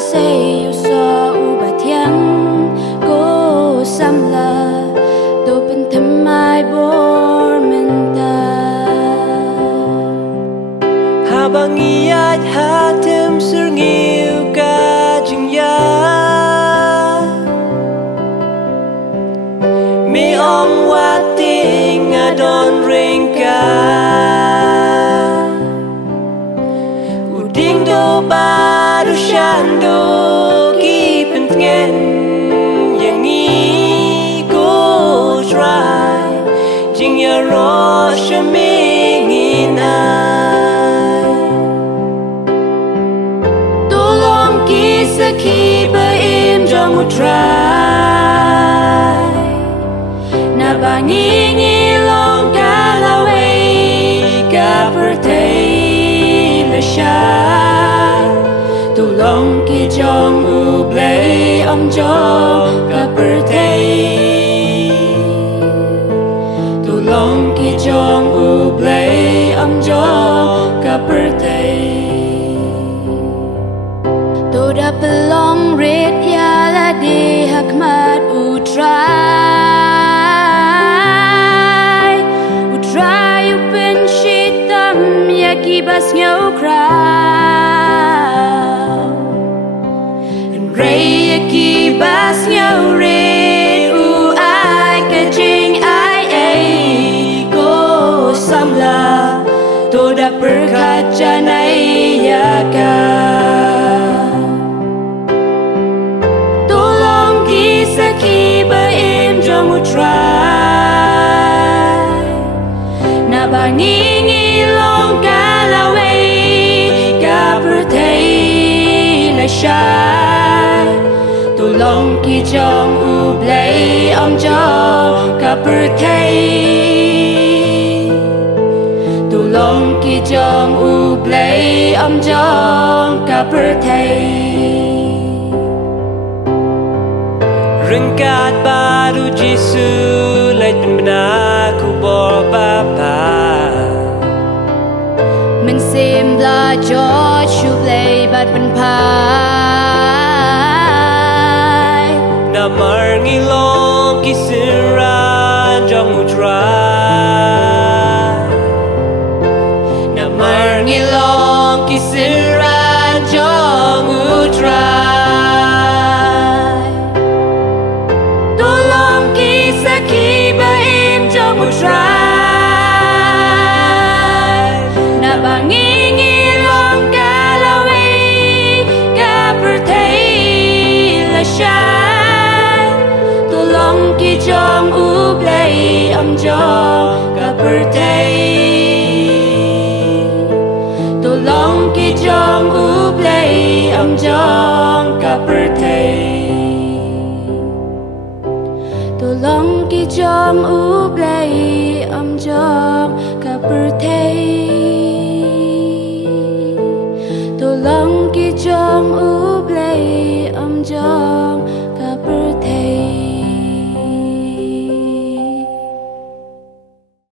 say you saw uba thiang go samla to pen tham mai bor menta habangiyat hatem surngiu ka jingya mi om wating adon ringka uding do baru shando kipen ngen yang ni go try jingya ro shamingin Ki ba im jong u try na ba ni long ka la we ka per te le sha tu long ki jong u play om jong ka per te tu long ki jong u play om jong ka per te Toda pelong red ya la di hakmat utrai upen shitam ya kibas ngau kraw and ray ya kibas ngau red u ai ka jing ai go samla toda perkaca nai ya ka Ki ba im jong u try na ba ni long ka la we ka per te la shai tu long ki jong u play om jong ka per te tu long ki jong u play om jong ka per te Rengkat baru Jisu lai benar ku bapa Men sim la George shu play bat pen pai na mar ngilong kisiran jong utrai na mar ngilong kisiran jong utrai try na bangingi long kalawi ka pertay la shan tu long ki jong u play am jong ka pertay tu long ki jong u play am jong ka pertay tu long ki jong u play am jong ka per te tu long ki jong u play am jong